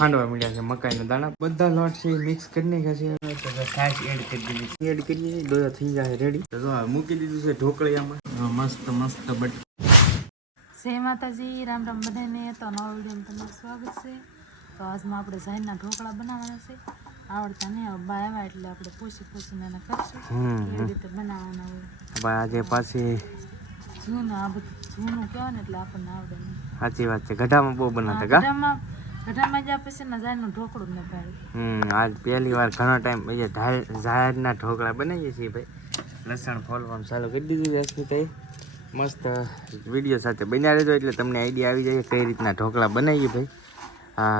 ખાંડવા મળ્યા છે મકાઈના દાણા બધા લોટ છે મિક્સ કરી નાખ્યા છે તો છાશ એડ કરી દીધી એડ કરીએ ડોયો થઈ જાય રેડી તો મૂકી દીધું છે ઢોકળિયામાં મસ્ત મસ્ત બટ જય માતાજી રામ રામ બધાને તો નવા વિડીયોમાં તમારું સ્વાગત છે તો આજમાં આપણે સાઈના ઢોકળા બનાવવાના છે આવડતા નહીં હવે બા આવ્યા એટલે આપણે પૂછીને એને કરશું કેવી રીતે બનાવવાના હોય આજે પાછી જૂનું આ બધું જૂનું કહેવાય ને એટલે આપણને આવડે નહીં સાચી વાત છે ગઢામાં બહુ બનાવતા ગઢામાં જ્યાં પછી ને જાયનું ઢોકળું ન ભાઈ આજ પહેલી વાર ઘણા ટાઈમ જાહેરના ઢોકળા બનાવીએ છીએ ભાઈ લસણ ફોલવાનું ચાલુ કરી દીધું રસમી મસ્ત વિડીયો સાથે બન્યા રહેજો એટલે તમને આઈડિયા આવી જાય કઈ રીતના ઢોકળા બનાવીએ ભાઈ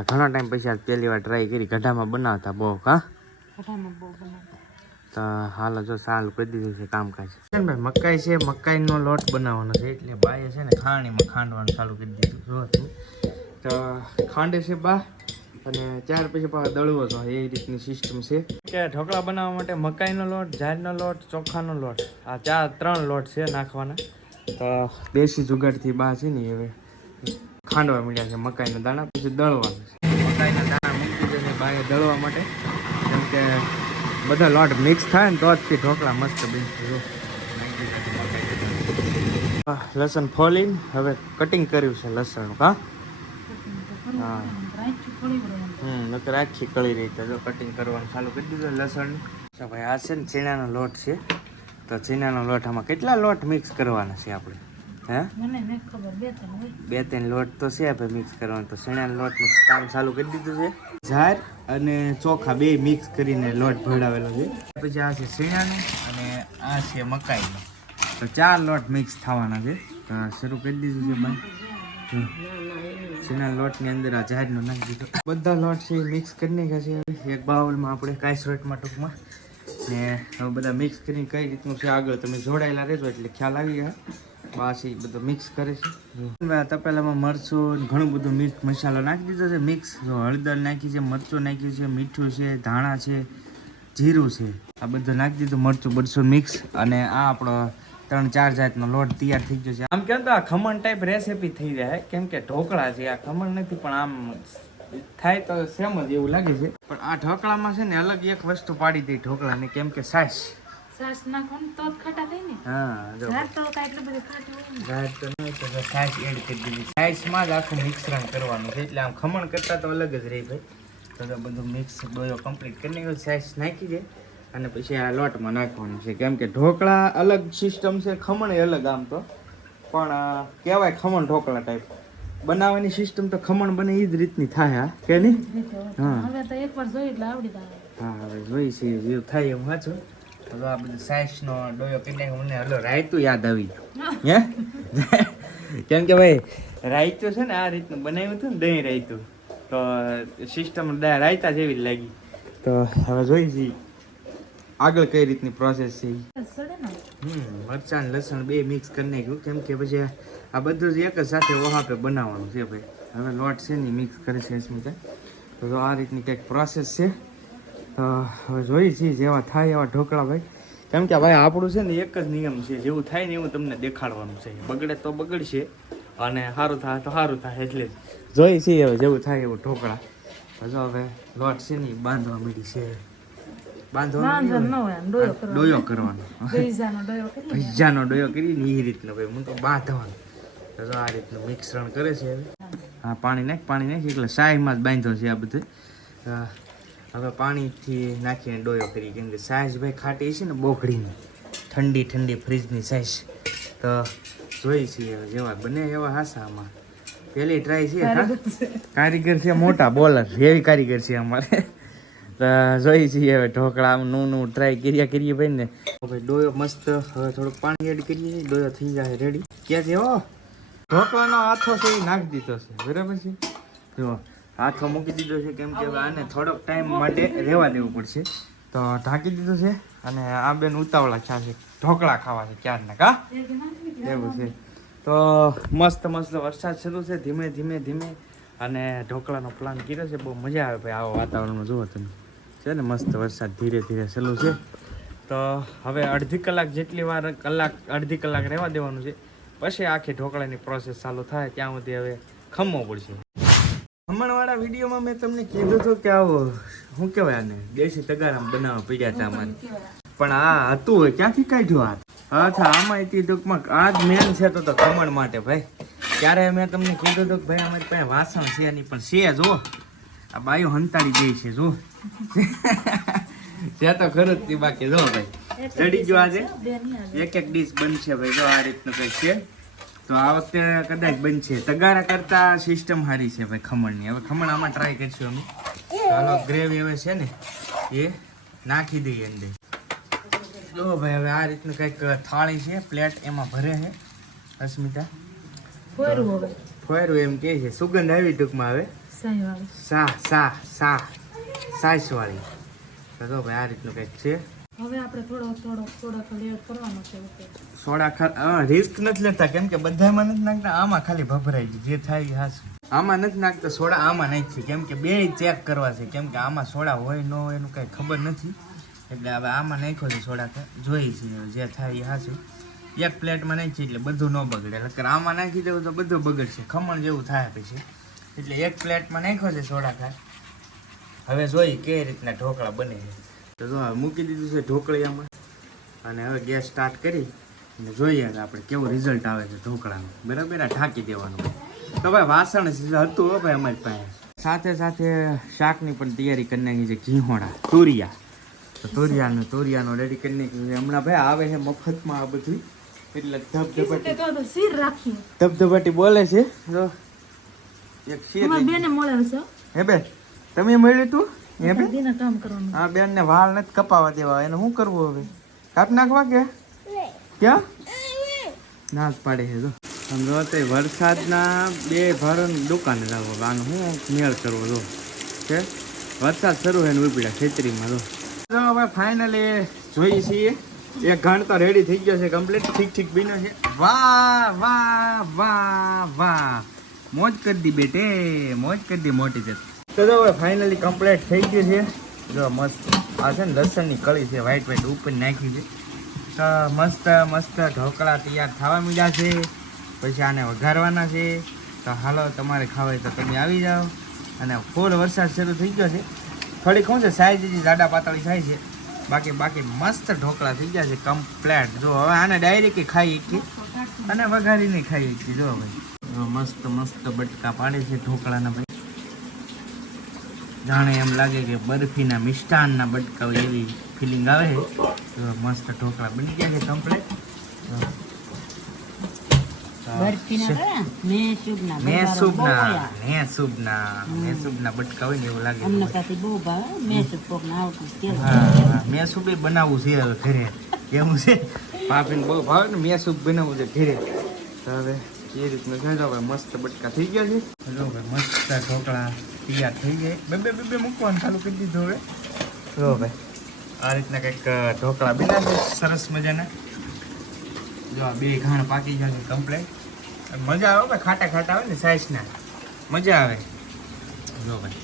ઘણા ટાઈમ પછી આજ પહેલી વાર ટ્રાય કરી ગઢામાં બનાવતા બહુ ગઢામાં બહુ બનાવતા તો હાલો જો ચાલુ કરી દીધું છે કામકાજ ભાઈ મકાઈ છે મકાઈનો લોટ બનાવવાનો છે એટલે બાએ છે ને ખાણીમાં ખાંડવાનું ચાલુ કરી દીધું જો તો ખાંડે છે બા અને ત્યાર પછી પાછા દળવો તો એ રીતની સિસ્ટમ છે કે ઢોકળા બનાવવા માટે મકાઈનો લોટ ઝાડનો લોટ ચોખાનો લોટ આ ત્રણ લોટ છે નાખવાના તો દેશી જુગાડથી બા છે ને હવે ખાંડવા મળ્યા છે મકાઈના દાણા પછી દળવાનું છે મકાઈના દાણા મૂકી દીધા છે બાએ દળવા માટે કેમ કે બધા લોટ મિક્સ થાય ને તો જ ઢોકળા મસ્ત બનશે લસણ ફોલીને હવે કટિંગ કર્યું છે લસણ હા નકર આખી કળી રહી તો જો કટિંગ કરવાનું ચાલુ કરી દીધું લસણ ભાઈ આ છે ને ચીણાનો લોટ છે તો ચીણાનો લોટ આમાં કેટલા લોટ મિક્સ કરવાના છે આપણે હે બે ત્રણ લોટ તો છે ભાઈ મિક્સ કરવાનું તો ચીણાના લોટનું કામ ચાલુ કરી દીધું છે ઝાર અને ચોખા બે મિક્સ કરીને લોટ ભેળાવેલો છે પછી આ છે ચીણાનું અને આ છે મકાઈનું તો ચાર લોટ મિક્સ થવાના છે તો શરૂ કરી દીધું છે ભાઈ ચીના લોટની અંદર આ ઝાડનો નાખી દીધો બધા લોટ છે મિક્સ કરી નાખ્યા છે એક બાઉલમાં આપણે કાયસરોટમાં ટૂંકમાં ને હવે બધા મિક્સ કરીને કઈ રીતનું છે આગળ તમે જોડાયેલા રહેજો એટલે ખ્યાલ આવી ગયા બસ એ બધું મિક્સ કરે છે તપેલામાં મરચું ઘણું બધું મિક્સ મસાલો નાખી દીધો છે મિક્સ હળદર નાખી છે મરચું નાખ્યું છે મીઠું છે ધાણા છે જીરું છે આ બધું નાખી દીધું મરચું બરચું મિક્સ અને આ આપણો 3-4 જાતનો લોટ તૈયાર થઈ ગયો છે આમ કેમ તો આ ખમણ ટાઈપ રેસીપી થઈ જાય કેમ કે ઢોકળા છે આ ખમણ નથી પણ આમ થાય તો સેમ જ એવું લાગે છે પણ આ ઢોકળામાં છે ને અલગ એક વસ્તુ પાડી દઈ ઢોકળાને કેમ કે છાશ નાખવાનું તો જ ખાટા થાય ને હા જો તો કાંઈ એટલું બધું ખાટું હોય ને ઘાટ તો નહીં તો છાશ એડ કરી દીધી છાશમાં જ આખું મિશ્રણ કરવાનું છે એટલે આમ ખમણ કરતા તો અલગ જ રહી ભાઈ તો બધું મિક્સ ડોયો કમ્પ્લીટ કરી નાખ્યો છાશ નાખી દે અને પછી આ લોટમાં નાખવાનું છે કેમ કે ઢોકળા અલગ સિસ્ટમ છે ખમણ અલગ આમ તો પણ કહેવાય ખમણ ઢોકળા ટાઈપ બનાવવાની સિસ્ટમ તો ખમણ બને એ જ રીતની થાય કે નહીં હા હવે તો એકવાર જોઈ એટલે આવડી જાય હા હવે જોઈ છે જેવું થાય એમ વાંચો હવે આ બધું સાઈઝનો ડોયો કરી નાખ્યો મને હલો રાયતું યાદ આવી હે કેમ કે ભાઈ રાયતું છે ને આ રીતનું બનાવ્યું હતું ને દહીં રાયતું તો સિસ્ટમ રાયતા જેવી જ લાગી તો હવે જોઈ છીએ આગળ કઈ રીતની પ્રોસેસ છે મરચાં લસણ બે મિક્સ કરી નાખ્યું કેમ કે પછી આ બધું જ એક જ સાથે ઓહાપે બનાવવાનું છે ભાઈ હવે લોટ છે ને મિક્સ કરે છે અસ્મિતા તો આ રીતની કંઈક પ્રોસેસ છે તો હવે જોઈએ છીએ જેવા થાય એવા ઢોકળા ભાઈ કેમ કે ભાઈ આપણું છે ને એક જ નિયમ છે જેવું થાય ને એવું તમને દેખાડવાનું છે બગડે તો બગડશે અને સારું થાય તો સારું થાય એટલે જ જોઈએ છીએ હવે જેવું થાય એવું ઢોકળા હજુ હવે લોટ છે ને બાંધવા મળી છે ડોયો કરવાનો ભૈજાનો ડોયો કરીને એ રીતનો ભાઈ હું તો બાંધવાનો તો આ રીતનું મિશ્રણ કરે છે હા પાણી નાખ એટલે સાઈમાં જ બાંધ્યો છે આ બધું હવે પાણીથી નાખીને ડોયો કરી કેમ કે સાઈઝ ભાઈ ખાટી છે ને બોકડીની ઠંડી ફ્રીજની સાઈઝ તો જોઈ છીએ જેવા બને એવા હાસા આમાં પહેલી ટ્રાય છે કારીગર છે મોટા બોલર એવી કારીગર છે અમારે જોઈ છીએ હવે ઢોકળા નું ટ્રાય કરીએ ભાઈ ને ભાઈ ડોયો મસ્ત હવે થોડુંક પાણી એડ કરીએ ડોયો થઈ જાય રેડી ક્યાં છે હો ઢોકળાનો હાથો છે એ નાખી દીધો છે બરાબર છે જો હાથો મૂકી દીધો છે કેમ કે આને થોડોક ટાઈમ માટે રહેવા દેવું પડશે તો ઢાંકી દીધું છે અને આ બેન ઉતાવળા છે ઢોકળા ખાવા છે ક્યારના કા એવું છે તો મસ્ત વરસાદ શરૂ છે ધીમે ધીમે અને ઢોકળાનો પ્લાન કર્યો છે બહુ મજા આવે ભાઈ આવા વાતાવરણમાં જુઓ તમે છે ને મસ્ત વરસાદ ધીરે ચાલુ છે તો હવે અડધી કલાક જેટલી વાર અડધી કલાક રહેવા દેવાનું છે પછી આખી ઢોકળાની પ્રોસેસ ચાલુ થાય ત્યાં સુધી હવે ખમવો પડશે ખમણવાળા વિડીયોમાં મેં તમને કીધું હતું કે આવો શું કહેવાય આને દેશી તગારામ બનાવવા પડ્યા હતા અમારે, પણ આ હતું હોય ક્યાંથી કાઢ્યું આ? અચ્છા, આમાં ટૂંકમાં આ જ મેન છે તો ખમણ માટે ભાઈ. ત્યારે મેં તમને કીધું હતું કે ભાઈ અમારી પાસે વાસણ છે નહીં, પણ છે જો આ બાયો હંતાડી દે છે જો ત્યાં તો ખરું જ બાકી જો ભાઈ ચડી ગયો આજે એક ડીશ બનશે ભાઈ જો આ રીતનું કંઈક છે. તો આ વખતે કદાચ બનશે. તગારા કરતા સિસ્ટમ સારી છે ભાઈ ખમણની. હવે ખમણ આમાં ટ્રાય કરીશું અમે. ચાલો ગ્રેવી હવે છે ને એ નાખી દઈએ અંદર. જો ભાઈ હવે આ રીતનું કંઈક થાળી છે, પ્લેટ એમાં ભરે છે અસ્મિતા. ફોયરું એમ કે છે, સુગંધ આવી ટૂંકમાં હવે સાસ વાળી. તો જો ભાઈ આ રીતનું કંઈક છે. હવે આપણે થોડો લેટ કરવાનો છે. સોડા રિસ્ક નથી લેતા કેમ કે બધામાં નથી નાખતા, આમાં ખાલી ભભરાઈ ગયું જે થાય હાસ. આમાં નથી નાખતા સોડા, આમાં નાખી કેમ કે બે ચેક કરવા છે, કેમ કે આમાં સોડા હોય ન હોય એનું કાંઈ ખબર નથી. એટલે હવે આમાં નાખ્યો છે સોડા, જોઈ છે જે થાય એ હાસું. એક પ્લેટમાં નાખી એટલે બધું ન બગડે, એટલે આમાં નાખી દેવું તો બધું બગડશે, ખમણ જેવું થાય પછી. એટલે એક પ્લેટમાં નાખ્યો છે સોડા ખાય. હવે જોઈ કઈ રીતના ઢોકળા બને છે. તો જો મૂકી દીધું છે ઢોકળિયામાં અને હવે ગેસ સ્ટાર્ટ કરી અને જોઈએ કે આપણે કેવું રિઝલ્ટ આવે છે ઢોકળાનું. બરાબર, આ ઢાંકી દેવાનું. તો ભાઈ વાસણ હતું હો ભાઈ અમારી પાસે. સાથે સાથે શાકની પણ તૈયારી કરી નાખી છે, ઘીહોણા તુરિયા. તો તુરિયાનો રેડી કરી નાખ્યું. હમણાં ભાઈ આવે છે મફતમાં આ બધું, એટલે ધબધબાટી બોલે છે. જો એક શીર હે બે તમે મળ્યું તું હે બે? હા બેન ને વાળ નથી કપાવા દેવા, એને શું કરવું હવે? કાપ નાખવા કે ક્યાં ના જ પાડે છે. જો સમજો તો વરસાદના બે ભારોની દુકાને લાવો, આનો શું મેળ કરવો? જો છે વરસાદ શરૂ છે ને ઉપડ્યા ખેતરીમાં. જો હવે ફાઇનલી જોઈએ છીએ એક ઘાણ તો રેડી થઈ ગયો છે કમ્પ્લીટ, ઠીક બીનો છે. વાહ વાહ વાહ વાહ, મોજ કરી દી બેટે, મોજ કરી દી મોટી જત. તો જો હવે ફાઇનલી કમ્પ્લીટ થઈ ગયું છે. જો મસ્ત આ છે ને લસણની કળી છે, વ્હાઈટ ઉપર નાખી છે. તો મસ્ત ઢોકળા તૈયાર થવા માંડ્યા છે. પછી આને વઘારવાના છે. તો હાલો તમારે ખાવા તો તમે આવી જાઓ. અને ફૂલ વરસાદ શરૂ થઈ ગયો છે. થોડીક શું છે સાઈઝ જે જાડા પાતળી થાય છે, બાકી મસ્ત ઢોકળા થઈ ગયા છે કમ્પ્લેટ. જો હવે આને ડાયરેક્ટ ખાઈ શકીએ અને વઘારીને ખાઈ શકીએ. જો ભાઈ મસ્ત બટકા પાડે છે ઢોકળાના ભાઈ, જાણે એમ લાગે કે બરફીના મિષ્ટાનના બટકા હોય એવી ફિલિંગ આવે છે. તો મસ્ત ઢોકળા બની ગયા છે કમ્પ્લેટ. મેસૂબના બટકા હોય ને એવું લાગે. મેસૂબ બનાવવું છે હવે ઘરે, એવું છે પાપીને બહુ ભાવે ને મેસૂબ બનાવવું છે ઘરે. તો હવે એ રીતનું છે. તો ભાઈ મસ્ત બટકા થઈ ગયા છે. જો ભાઈ મસ્ત ઢોકળા તૈયાર થઈ ગયા. બે મૂકવાનું ચાલુ કરી દીધું હવે. જો ભાઈ આ રીતના કંઈક ઢોકળા બન્યા છે સરસ મજાના. જો આ બે ઘાણ પાકી ગયા છે કમ્પ્લેટ. મજા આવે ભાઈ, ખાટા આવે ને સાઈઝના, મજા આવે. જો ભાઈ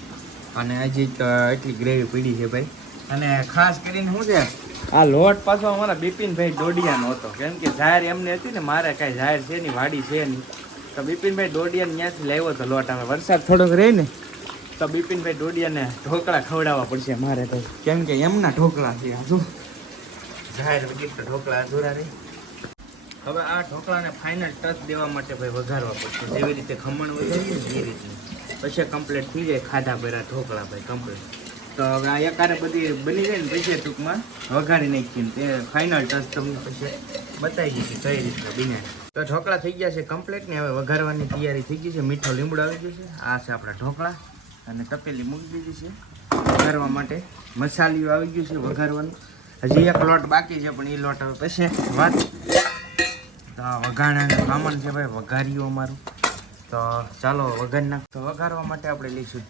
અને હજી એટલી ગ્રેવી પડી છે ભાઈ. અને ખાસ કરીને શું છે આ લોટ પાછો અમારા બિપિનભાઈ ડોડિયાનો હતો, કેમ કે જાહેર એમને હતી ને, મારે કાંઈ જાહેર છે નહીં, વાડી છે નહીં. તો બિપિનભાઈ ડોડિયાને ત્યાંથી લાવ્યો હતો લોટ. હવે વરસાદ થોડોક રહે ને તો બિપિનભાઈ ડોડિયાને ઢોકળા ખવડાવવા પડશે મારે તો, કેમ કે એમના ઢોકળા છે. હજુ જાહેર ગિફ્ટ ઢોકળા અધૂરા રહી. હવે આ ઢોકળાને ફાઇનલ ટચ દેવા માટે ભાઈ વઘારવા પડશે, જેવી રીતે ખમણ વઘારીએ ને એ રીતનું. પછી કમ્પ્લીટ થઈ જાય ખાધા ભેરા ઢોકળા ભાઈ કમ્પ્લીટ. તો હવે આ એકારે બધી બની જાય ને પછી ટૂંકમાં વઘારી નાખીને તે ફાઇનલ ટચ તમને પછી બતાવી દીધી કઈ રીતના બન્યા. તો ઢોકળા થઈ ગયા છે કમ્પ્લીટ ને હવે વઘારવાની તૈયારી થઈ ગઈ છે. મીઠો લીમડો આવી ગયો છે. આ છે આપણા ઢોકળા અને તપેલી મૂકી દીધી છે વઘારવા માટે. મસાલિયું આવી ગયું છે વઘારવાનું. હજી એક લોટ બાકી છે પણ એ લોટ હવે પછી વાત. તો વઘાણાનું સામાન છે ભાઈ, વઘાર્યું અમારું. તો ચાલો વઘાર નાખ. તો વઘારવા માટે આપણે લઈશું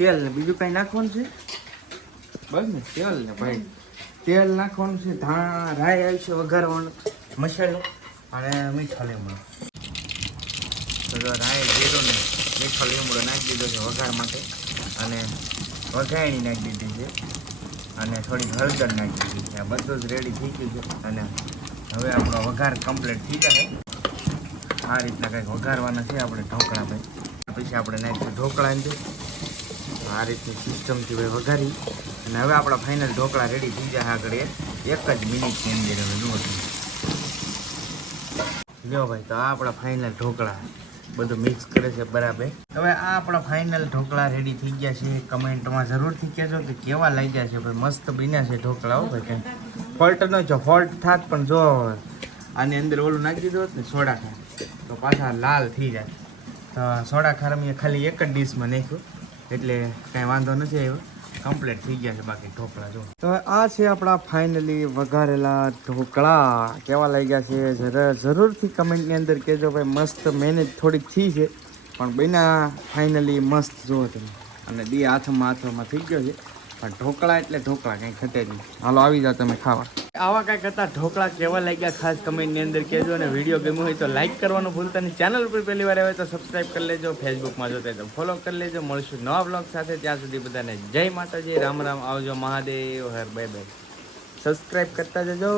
તેલ ને બીજું કાંઈ નાખવાનું છે બસ ને, તેલ ને ભાઈ તેલ નાખવાનું છે. ધાણા રાઈ આવી છે વઘારવાનું, મસાલો અને મીઠો લીમડો. તો રાઈ જીરું ને મીઠો લીમડો નાખી દીધો છે વઘાર માટે. અને વઘાણી નાખી દીધી છે અને થોડી હળદર નાખી દીધી છે. આ બધું જ રેડી થઈ ગયું છે. અને હવે આપણો વઘાર કમ્પ્લીટ થઈ જશે. આ રીતના કંઈક વઘારવાના છે આપણે ઢોકળા ભાઈ. પછી આપણે નાખ્યું ઢોકળા અંદર. આ રીતની સિસ્ટમથી ભાઈ વઘારી અને હવે આપણા ફાઇનલ ઢોકળા રેડી થઈ જાય આગળ એક જ મિનિટની અંદર. હવે જુઓ લ્યો ભાઈ, તો આ આપણા ફાઇનલ ઢોકળા બધું મિક્સ કરે છે બરાબર. હવે આ આપણા ફાઇનલ ઢોકળા રેડી થઈ ગયા છે. કમેન્ટમાં જરૂરથી કહેજો કે કેવા લાગ્યા છે ભાઈ. મસ્ત બન્યા છે ઢોકળા. ભાઈ કંઈ ફોલ્ટ ન જો, ફોલ્ટ થાત પણ જો આની અંદર ઓલું નાખી દીધું હોત ને સોડા ખાર તો પાછા લાલ થઈ જાય. તો સોડા ખાર અમે ખાલી એક જ ડીશમાં નાખ્યું એટલે કાંઈ વાંધો નથી આવ્યો. કમ્પ્લીટ થઈ ગયા છે બાકી ઢોકળા જો. તો આ છે આપણા ફાઇનલી વઘારેલા ઢોકળા. કેવા લાગ્યા છે જરૂરથી કમેન્ટની અંદર કહેજો ભાઈ. મસ્ત મહેનત થોડીક થઈ છે પણ બન્યા ફાઇનલી મસ્ત જુઓ તમે. અને બે હાથમાં થઈ ગયો છે પણ ઢોકળા એટલે ઢોકળા કંઈ ઘટે નહીં. હાલો આવી જાઓ તમે ખાવા. આવા કાંઈક હતા ઢોકળા. કેવા લાગ્યા ખાસ કમેન્ટની અંદર કહેજો. અને વિડીયો ગમ્યો હોય તો લાઇક કરવાનું ભૂલતા નહીં. ચેનલ ઉપર પહેલી વાર આવે તો સબસ્ક્રાઈબ કરી લેજો. ફેસબુકમાં જોતા તો ફોલો કરી લેજો. મળશું નવા બ્લોગ સાથે. ત્યાં સુધી બધાને જય માતાજી, રામ રામ, આવજો, મહાદેવ હર, બાય બાય. સબસ્ક્રાઈબ કરતા જજો.